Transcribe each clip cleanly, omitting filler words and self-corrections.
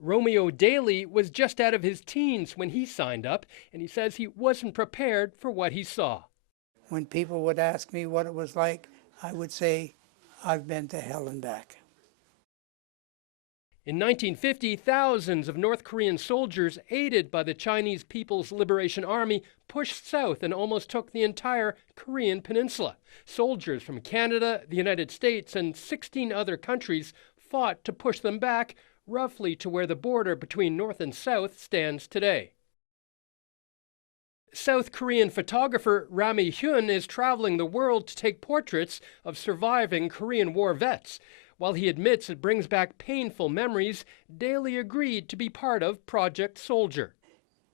Romeo Daly was just out of his teens when he signed up, and he says he wasn't prepared for what he saw. When people would ask me what it was like, I would say, I've been to hell and back. In 1950, thousands of North Korean soldiers, aided by the Chinese People's Liberation Army, pushed south and almost took the entire Korean peninsula. Soldiers from Canada, the United States, and 16 other countries fought to push them back, roughly to where the border between North and South stands today. South Korean photographer Rami Hyun is traveling the world to take portraits of surviving Korean War vets. While he admits it brings back painful memories, Daly agreed to be part of Project Soldier.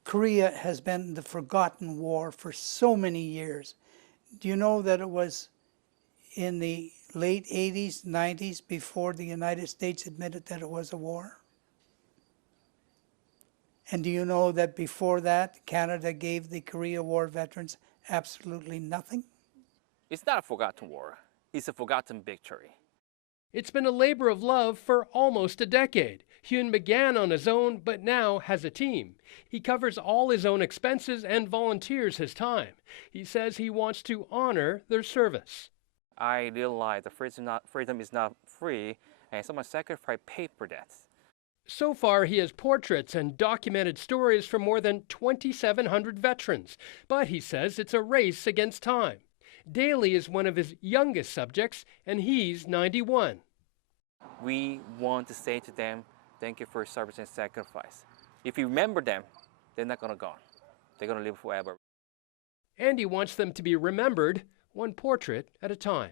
Korea has been the forgotten war for so many years. Do you know that it was in the late 80s, 90s, before the United States admitted that it was a war? And do you know that before that, Canada gave the Korea War veterans absolutely nothing? It's not a forgotten war. It's a forgotten victory. It's been a labor of love for almost a decade. Hyun began on his own, but now has a team. He covers all his own expenses and volunteers his time. He says he wants to honor their service. I realize that freedom is not free, and someone sacrificed paid for that. So far, he has portraits and documented stories from more than 2,700 veterans. But he says it's a race against time. Daly is one of his youngest subjects, and he's 91. We want to say to them, thank you for your service and sacrifice. If you remember them, they're not going to go. They're going to live forever. And he wants them to be remembered one portrait at a time.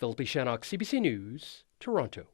Philip Lee-Shanok, CBC News, Toronto.